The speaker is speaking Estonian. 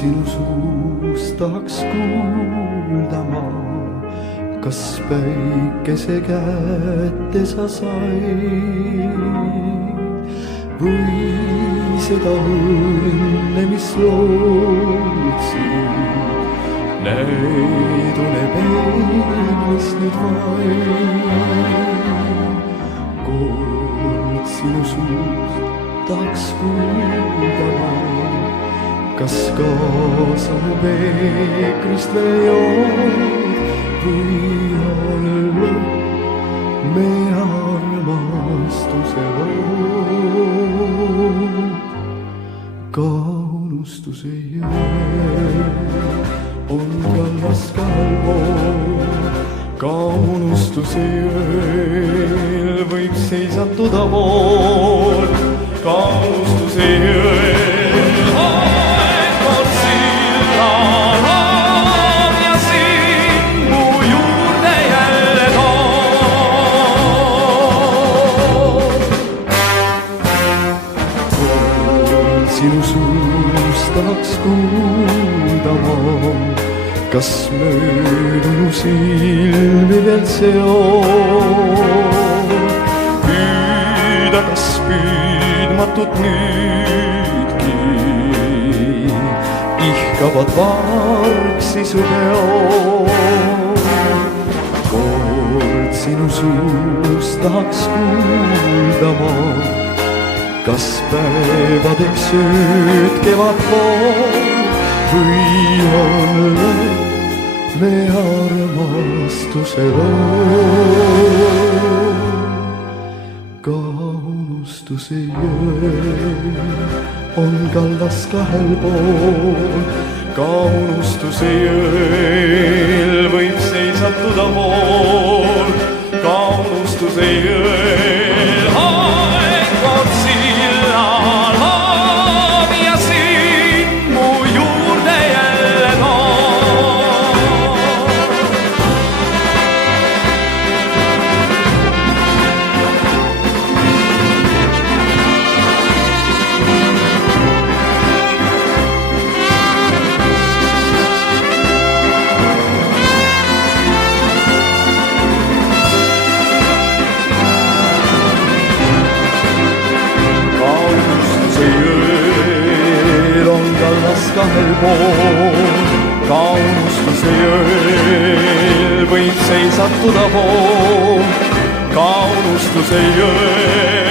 sinu suust tahaks kuulda ma, kas päikese kätte sa said või seda õnne, mis lootsid, näidune peeglist nüüd vaid. Kord sinu suust tahaks kuulda ma, kas kaasa mu peeglist veel jood või on lõpp me armastuse lood. Ka unustuse jõe on kallas kalpool, ka unustuse jõel võib seisatuda pool, ka unustuse jõel aeg on sillalaam ja sind mu juurde jälle toob. Kord sinu suust tahaks kuulda ma, kas möödunu silmi veel seob, püüda kas püüdmatut nüüdki ihkavad vargsi su peod. Kord sinu suust tahaks kuulda ma, kas päevadeks ööd kevad pool või on lõpp me armastuse lood. Ka unustuse jõel on kallas kahel pool, ka unustuse jõel võib seisatuda pool, ka unustuse jõel aeg on sillalaam ja sind mu juurde jälle toob. Kahel pool, ka unustuse jõel võib seisatuda pool, ka unustuse jõel